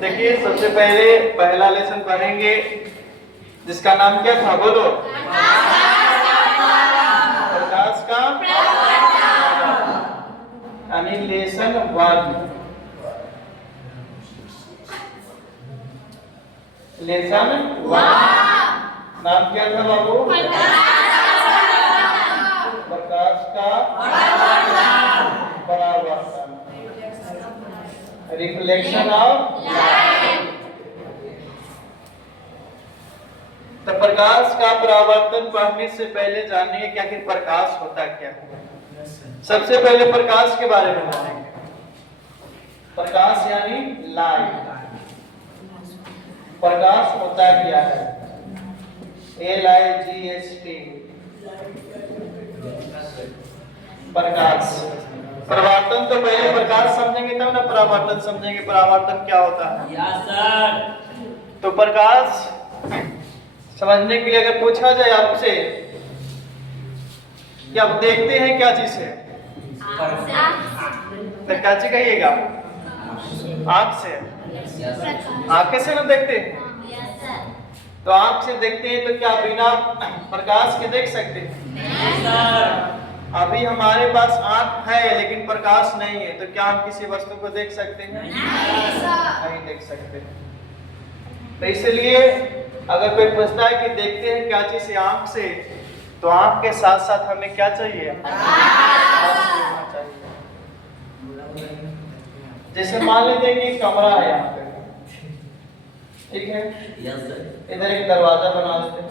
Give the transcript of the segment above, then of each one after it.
देखिए सबसे पहले पहला लेसन पढ़ेंगे जिसका नाम क्या था, बोलो। प्रकाश का यानी लेसन 1। लेसन 1 नाम क्या था बाबू? प्रकाश का परावर्तन, रिफ्लेक्शन ऑफ लाइट। तो प्रकाश का परावर्तन पढ़ने से पहले जानेंगे कि आखिर प्रकाश होता क्या है। सबसे पहले प्रकाश के बारे में जानेंगे। प्रकाश यानी लाइट। प्रकाश होता क्या है? LIGHT, प्रकाश। परावर्तन तो पहले प्रकाश समझेंगे तब ना परावर्तन समझेंगे। परावर्तन क्या होता है? Yes sir. तो प्रकाश समझने के लिए अगर पूछा जाए आपसे कि आप देखते हैं क्या चीज से, तो क्या चीज कहिएगा? आंख से। आंखें से ना देखते हैं, तो आंख से देखते हैं तो क्या बिना प्रकाश के देख सकते हैं? अभी हमारे पास आंख है लेकिन प्रकाश नहीं है, तो क्या हम किसी वस्तु को देख सकते हैं? नहीं देख सकते। तो इसलिए अगर कोई पूछता है कि देखते हैं क्या चीज से, आंख से, तो आंख के साथ साथ हमें क्या चाहिए? प्रकाश चाहिए। जैसे मान लेते हैं कि कमरा है यहाँ पे, ठीक है, इधर एक दरवाजा बना देते हैं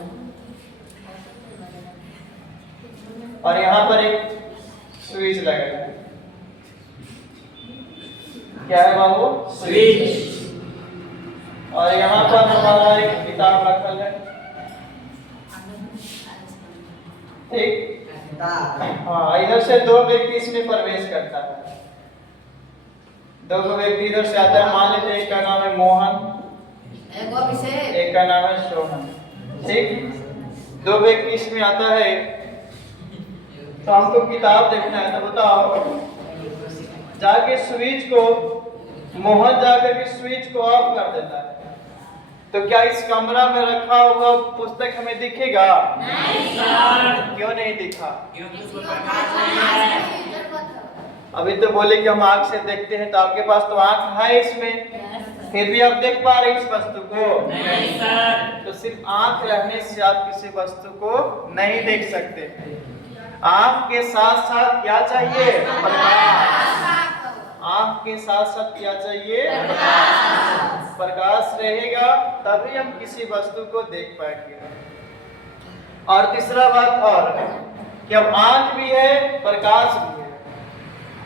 और यहाँ पर एक स्विच लगाया। क्या है बाबू? स्विच। और यहाँ पर हमारा एक किताब रखल है, ठीक। हाँ, इधर से दो व्यक्ति इसमें प्रवेश करता है। दो व्यक्ति इधर से आता है, मान लेते हैं एक का नाम है मोहन, एक का नाम है सोहन, ठीक। दो व्यक्ति इसमें आता है, तो हमको किताब देखना है, तो बताओ जाके स्विच को, मोहन जाकर के स्विच को ऑफ कर देता है, तो क्या इस कमरा में रखा हुआ पुस्तक हमें दिखेगा? नहीं सर। क्यों नहीं दिखा? क्योंकि उसमें प्रकाश नहीं है। अभी तो बोले कि हम आंख से देखते हैं, तो आपके पास तो आंख है इसमें, फिर भी आप देख पा रहे इस वस्तु को? नहीं सर। तो सिर्फ आंख रहने से आप किसी वस्तु को नहीं देख सकते। आंख के साथ साथ क्या चाहिए? प्रकाश। आंख के साथ साथ क्या चाहिए? प्रकाश रहेगा तभी हम किसी वस्तु को देख पाएंगे। और तीसरा बात और कि अब आंख भी है, प्रकाश भी है,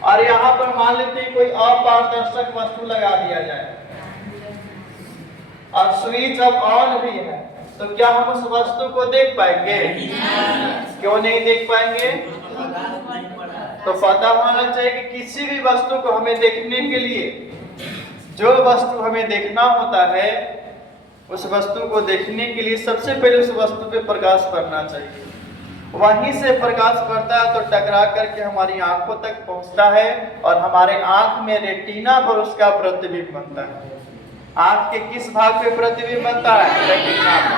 और यहाँ पर मान लेते हैं कोई अपारदर्शक वस्तु लगा दिया जाए और स्विच अब ऑन भी है, तो क्या हम उस वस्तु को देख पाएंगे? क्यों नहीं देख पाएंगे? तो पता होना चाहिए कि किसी भी वस्तु को हमें देखने के लिए, जो वस्तु हमें देखना होता है, उस वस्तु को देखने के लिए सबसे पहले उस वस्तु पे प्रकाश पड़ना चाहिए। वहीं से प्रकाश पड़ता है तो टकरा करके हमारी आंखों तक पहुंचता है और हमारे आंख में रेटिना पर उसका प्रतिबिंब बनता है। आंख के किस भाग पे प्रतिबिंब बनता है? रेटिना पे।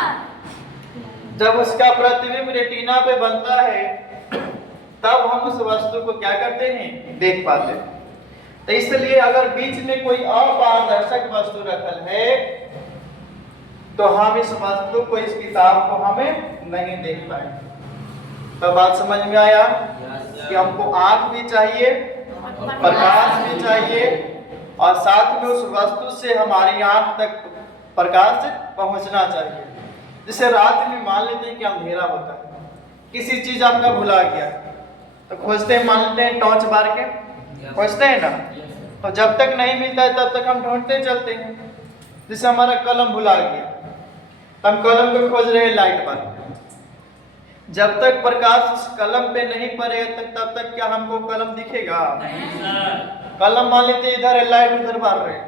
जब उसका प्रतिबिंब रेटिना पे बनता है तब हम उस वस्तु को क्या करते हैं? देख पाते हैं। तो इसलिए अगर बीच में कोई अपारदर्शक वस्तु रखल है तो हम इस वस्तु को, इस किताब को हमें नहीं देख पाएंगे। तो बात समझ में आया कि हमको आंख भी चाहिए, प्रकाश भी चाहिए, और साथ में उस वस्तु से हमारी आंख तक प्रकाश पहुंचना चाहिए। जैसे रात में मान लेते हैं कि अंधेरा होता है, किसी चीज आपका भुला गया, तो खोजते हैं, मान लेते हैं टॉर्च बार के खोजते हैं ना, तो जब तक नहीं मिलता है तब तक हम ढूंढते चलते हैं। जैसे हमारा कलम भुला गया, तो हम कलम को खोज रहे हैं लाइट बार। जब तक प्रकाश कलम पे नहीं पड़ेगा तब तक क्या हमको कलम दिखेगा? नहीं सर। कलम मान लेते इधर है, लाइट उधर मार रहे,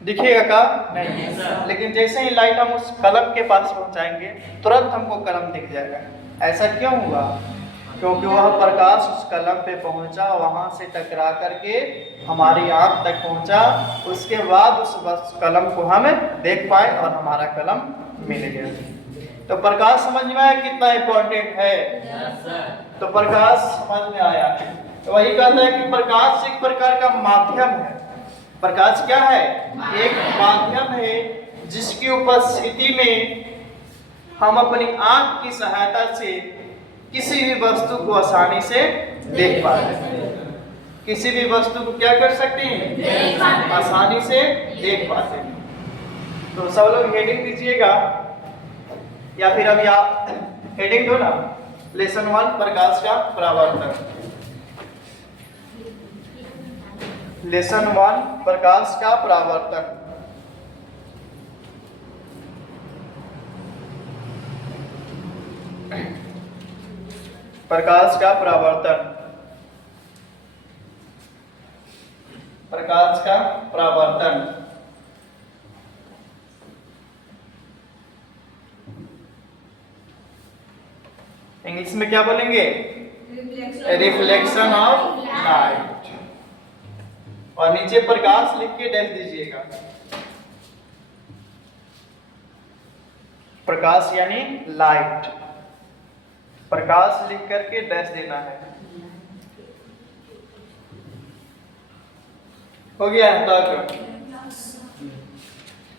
दिखेगा का? नहीं सर। लेकिन जैसे ही लाइट हम उस कलम के पास पहुंचाएंगे तुरंत हमको कलम दिख जाएगा। ऐसा क्यों हुआ? क्योंकि वह प्रकाश उस कलम पे पहुंचा, वहां से टकरा करके हमारी आंख तक पहुंचा, उसके बाद उस कलम को हम देख पाए और हमारा कलम मिल गया। तो प्रकाश समझ में आया कितना इंपॉर्टेंट है? तो प्रकाश समझ में आया। तो वही कहता है कि प्रकाश एक प्रकार का माध्यम है। प्रकाश क्या है? एक माध्यम है जिसकी उपस्थिति में हम अपनी आंख की सहायता से किसी भी वस्तु को आसानी से देख पाते हैं। किसी भी वस्तु को क्या कर सकते हैं? आसानी से देख पाते हैं। तो सब लोग हेडिंग दीजिएगा, या फिर अभी आप हेडिंग दो ना, लेसन 1 प्रकाश का परावर्तन। लेसन 1 प्रकाश का परावर्तन। प्रकाश का परावर्तन। प्रकाश का परावर्तन। इंग्लिश में क्या बोलेंगे? Reflection of light. और नीचे प्रकाश लिख के डैश दीजिएगा। प्रकाश यानी लाइट, प्रकाश लिख करके डैश देना है। हो गया तक?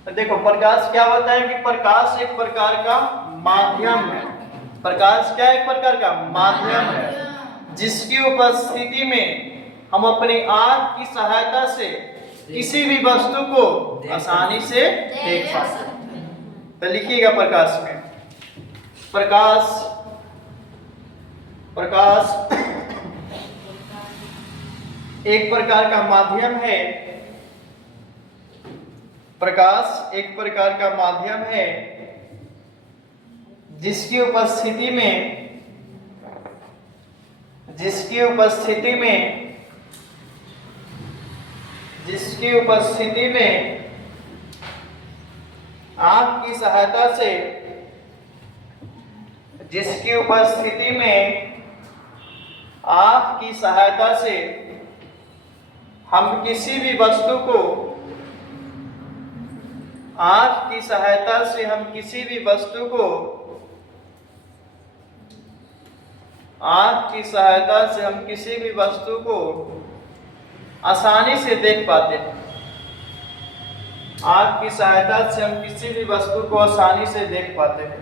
तो देखो प्रकाश क्या होता है कि प्रकाश एक प्रकार का माध्यम है। प्रकाश क्या एक प्रकार का माध्यम है जिसकी उपस्थिति में हम अपनी आंख की सहायता से किसी भी वस्तु को आसानी से देख पाते हैं। तो लिखिएगा प्रकाश में, प्रकाश प्रकाश एक प्रकार का माध्यम है। प्रकाश एक प्रकार का माध्यम है जिसकी उपस्थिति में आंख की सहायता से हम किसी भी वस्तु को आसानी से देख पाते हैं। आंख की सहायता से हम किसी भी वस्तु को आसानी से देख पाते हैं।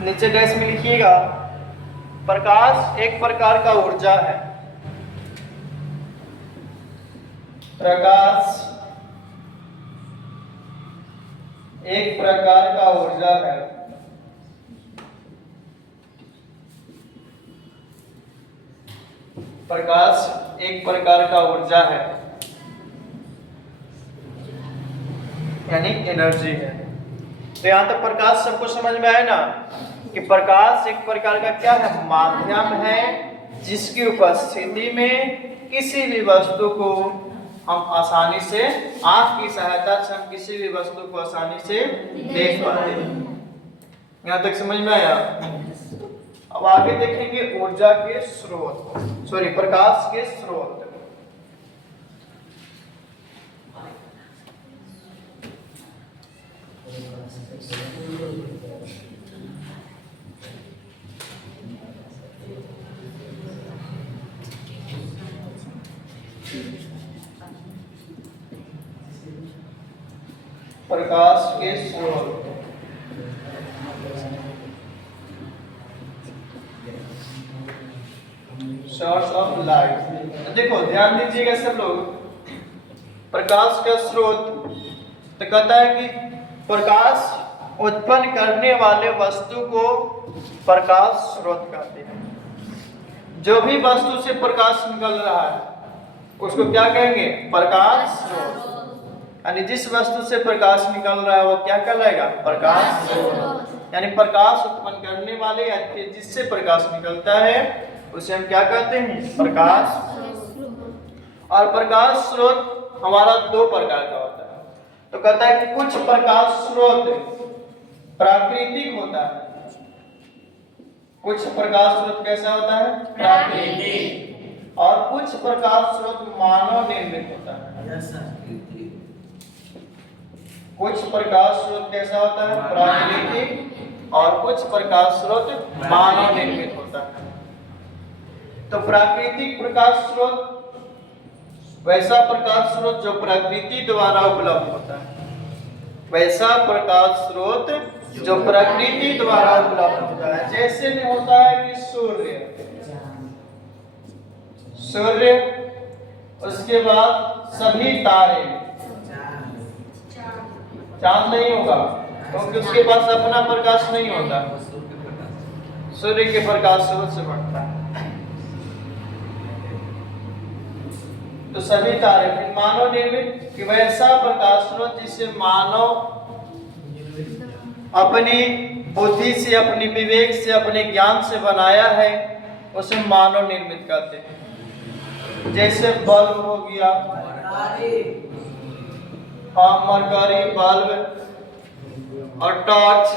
नीचे डैश में लिखिएगा, प्रकाश एक प्रकार का ऊर्जा है। प्रकाश एक प्रकार का ऊर्जा है। प्रकाश एक प्रकार का ऊर्जा है यानी एनर्जी है। तो यहां तक प्रकाश सबको समझ में आया ना कि प्रकाश एक प्रकार का क्या है? माध्यम है जिसकी उपस्थिति में किसी भी वस्तु को हम आसानी से, आंख की सहायता से हम किसी भी वस्तु को आसानी से देख पाते हैं। यहाँ तक समझ में आया? अब आगे देखेंगे ऊर्जा के स्रोत, प्रकाश के स्रोत। प्रकाश के स्रोत। Source of light. देखो ध्यान दीजिएगा सब लोग, प्रकाश का स्रोत तो कहता है कि प्रकाश उत्पन्न करने वाले वस्तु को प्रकाश स्रोत कहते हैं। जो भी वस्तु से प्रकाश निकल रहा है उसको क्या कहेंगे? प्रकाश स्रोत। यानी जिस वस्तु से प्रकाश निकल रहा है वो क्या कहलाएगा? प्रकाश स्रोत। यानी प्रकाश उत्पन्न करने वाले या फिर जिससे प्रकाश निकलता है उसे हम क्या कहते हैं? प्रकाश। और प्रकाश स्रोत हमारा दो प्रकार का होता है। तो कहता है कि कुछ प्रकाश स्रोत प्राकृतिक होता है। कुछ प्रकाश स्रोत कैसा होता है? प्राकृतिक। और कुछ प्रकाश स्रोत मानव निर्मित होता है। कुछ प्रकाश स्रोत कैसा होता है? प्राकृतिक। और कुछ प्रकाश स्रोत मानव निर्मित होता है। तो प्राकृतिक प्रकाश स्रोत वैसा प्रकाश स्रोत जो प्रकृति द्वारा उपलब्ध होता है। वैसा प्रकाश स्रोत जो प्रकृति द्वारा उपलब्ध होता है। जैसे में होता है कि सूर्य, उसके बाद सभी तारे, चांद नहीं होगा क्योंकि उसके पास अपना प्रकाश नहीं होता, सूर्य के प्रकाश स्रोत से बढ़ता है। तो सभी तारे फिर मानव निर्मित कि वैसा प्रकाश स्रोत जिसे मानव अपनी बुद्धि से, अपनी विवेक से, अपने ज्ञान से बनाया है, उसे मानव निर्मित कहते हैं। जैसे बल्ब हो गया, मरकरी, बल्ब और टॉर्च,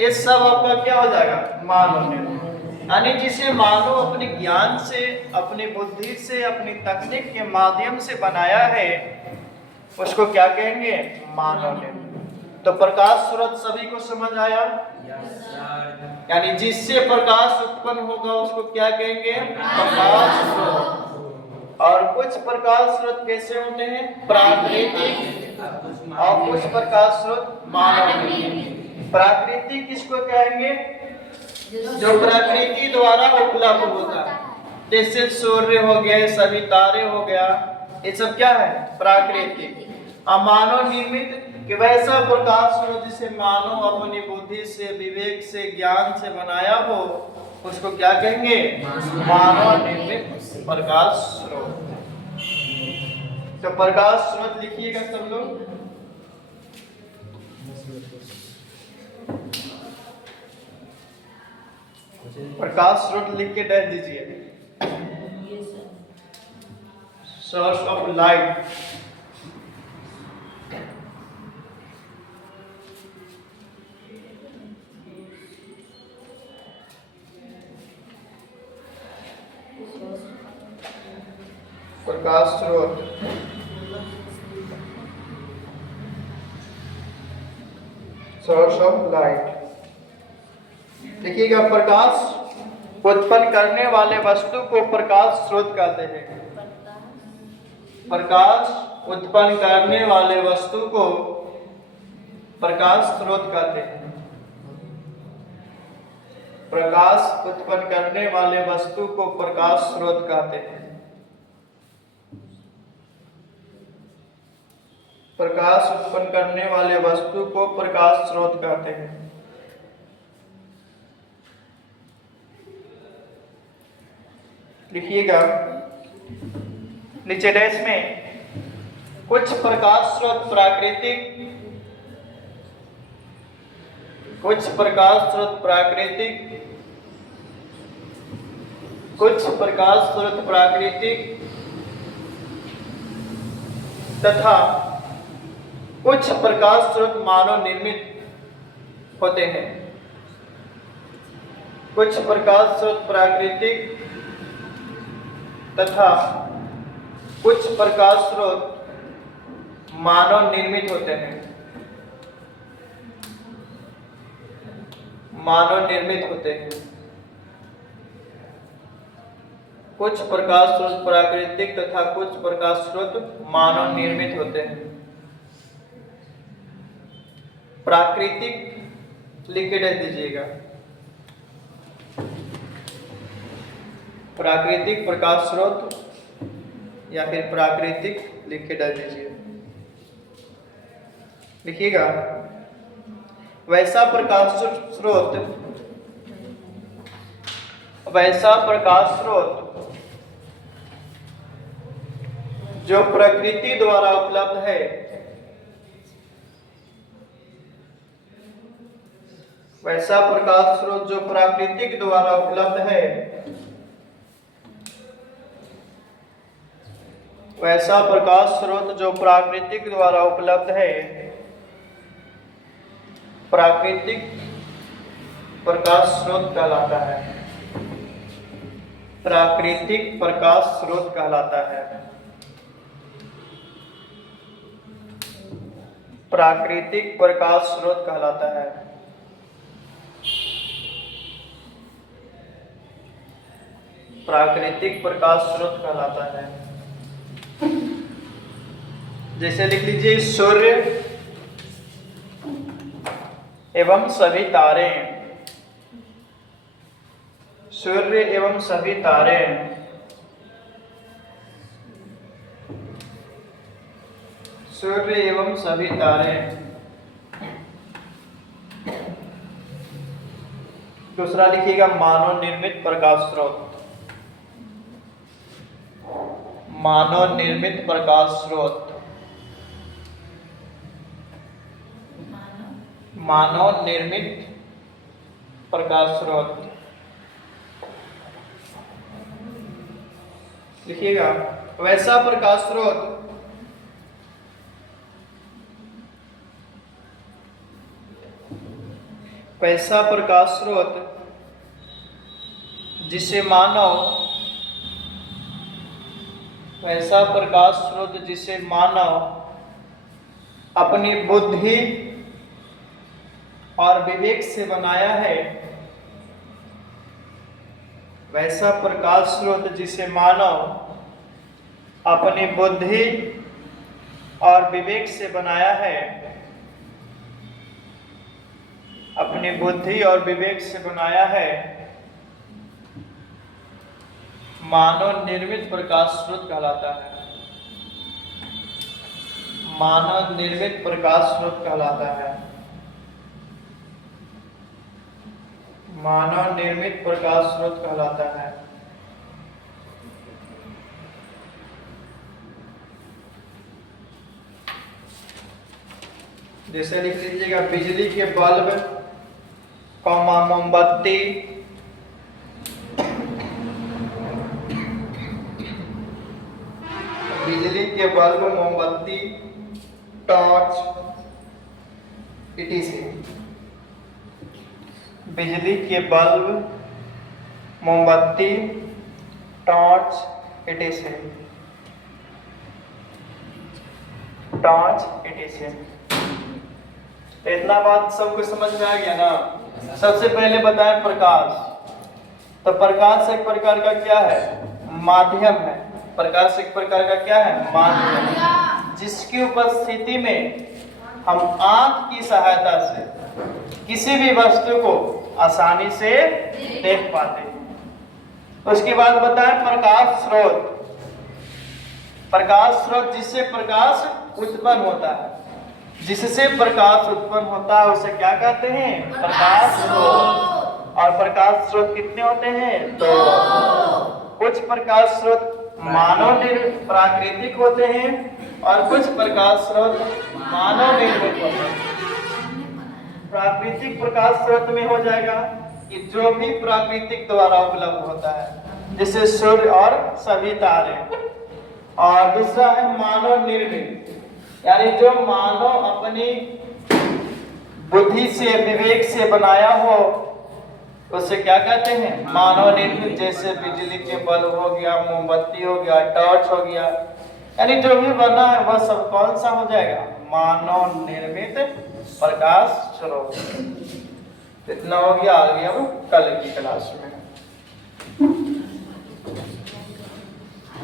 ये सब आपका क्या हो जाएगा? मानव निर्मित। यानी जिसे मानव अपने ज्ञान से, अपनी बुद्धि से, अपनी तकनीक के माध्यम से बनाया है, उसको क्या कहेंगे? मानव निर्मित। तो प्रकाश स्रोत सभी को समझ आया? यानी जिससे प्रकाश उत्पन्न होगा उसको क्या कहेंगे? प्रकाश स्रोत। और कुछ प्रकाश स्रोत कैसे होते हैं? प्राकृतिक। और कुछ प्रकाश स्रोत मानव निर्मित। प्राकृतिक किसको कहेंगे? जो प्रकृति द्वारा उपलब्ध होता है। जैसे सूर्य हो गया, सभी तारे हो गया, ये सब क्या है? प्राकृतिक। मानव निर्मित कि वैसा प्रकाश स्रोत जिसे मानव अपनी बुद्धि से, विवेक से, ज्ञान से बनाया हो, उसको क्या कहेंगे? मानव निर्मित प्रकाश स्रोत। तो प्रकाश स्रोत लिखिएगा सब लोग। प्रकाश स्रोत लिख के डाल दीजिए। Source of light. प्रकाश स्रोत सोर्स ऑफ लाइट। देखिएगा, प्रकाश उत्पन्न करने वाले वस्तु को प्रकाश स्रोत कहते हैं। प्रकाश उत्पन्न करने वाले वस्तु को प्रकाश स्रोत कहते हैं। प्रकाश उत्पन्न करने वाले वस्तु को प्रकाश स्रोत कहते हैं। प्रकाश उत्पन्न करने वाले वस्तु को प्रकाश स्रोत कहते हैं। लिखिएगा नीचे डैश में, कुछ प्रकाश स्रोत प्राकृतिक, कुछ प्रकाश स्रोत प्राकृतिक, कुछ प्रकाश स्रोत प्राकृतिक तथा कुछ प्रकाश स्रोत मानव निर्मित होते हैं। कुछ प्रकाश स्रोत प्राकृतिक तथा कुछ प्रकाश स्रोत मानव निर्मित होते हैं। मानव निर्मित होते हैं। कुछ प्रकाश स्रोत प्राकृतिक तथा कुछ प्रकाश स्रोत मानव निर्मित होते हैं। प्राकृतिक लिख के दे दीजिएगा। प्राकृतिक प्रकाश स्रोत या फिर प्राकृतिक लिख के डाल दीजिए। लिखिएगा, वैसा प्रकाश स्रोत, वैसा प्रकाश स्रोत जो प्रकृति द्वारा उपलब्ध है, वैसा प्रकाश स्रोत जो प्राकृतिक द्वारा उपलब्ध है, वैसा प्रकाश स्रोत जो प्राकृतिक द्वारा उपलब्ध है प्राकृतिक प्रकाश स्रोत कहलाता है। प्राकृतिक प्रकाश स्रोत कहलाता है। प्राकृतिक प्रकाश स्रोत कहलाता है। प्राकृतिक प्रकाश स्रोत कहलाता है। जैसे लिख लीजिए सूर्य एवं सभी तारे। सूर्य एवं सभी तारे सूर्य एवं सभी तारे। दूसरा लिखिएगा मानव निर्मित प्रकाश स्रोत। मानव निर्मित प्रकाश स्रोत। मानव निर्मित प्रकाश स्रोत लिखिएगा। वैसा प्रकाश स्रोत वैसा प्रकाश स्रोत जिसे मानव वैसा प्रकाश स्रोत जिसे मानव अपनी बुद्धि और विवेक से बनाया है। वैसा प्रकाश स्रोत जिसे मानव अपनी बुद्धि और विवेक से बनाया है। अपनी बुद्धि और विवेक से बनाया है। मानव निर्मित प्रकाश स्रोत कहलाता है। मानव निर्मित प्रकाश स्रोत कहलाता है। मानव निर्मित प्रकाश स्रोत कहलाता है। जैसे लिख लीजिएगा बिजली के बल्ब, मोमबत्ती, बिजली के बल्ब, मोमबत्ती, टॉर्च, etc। बिजली के बल्ब, मोमबत्ती, टॉर्च, etc। Torch, etc। इतना बात सबको समझ में आ गया ना। सबसे पहले बताएं प्रकाश। तो प्रकाश एक प्रकार का क्या है? माध्यम है। प्रकाश एक प्रकार का क्या है? माध्यम, जिसकी उपस्थिति में हम आंख की सहायता से किसी भी वस्तु को आसानी से देख पाते हैं। उसके बाद बताएं प्रकाश स्रोत। प्रकाश स्रोत जिससे प्रकाश उत्पन्न होता है। जिससे प्रकाश उत्पन्न होता है उसे क्या कहते हैं? प्रकाश स्रोत। और प्रकाश स्रोत कितने होते हैं? दो। कुछ प्रकाश स्रोत मानव निर्मित प्राकृतिक होते हैं और कुछ प्रकाश स्रोत मानव निर्मित होते हैं। प्राकृतिक प्रकाश स्रोत में हो जाएगा कि जो भी प्राकृतिक द्वारा उपलब्ध होता है, जैसे सूर्य और सभी तारे। और दूसरा है मानव निर्मित, यानी जो मानव अपनी बुद्धि से विवेक से बनाया हो उसे क्या कहते हैं? मानव निर्मित। जैसे बिजली के बल्ब हो गया, मोमबत्ती हो गया, टॉर्च हो गया, यानी जो भी बना है वह सब कौन सा हो जाएगा? मानव निर्मित प्रकाश स्रोत। इतना हो गया। आगे अब कल की क्लास में।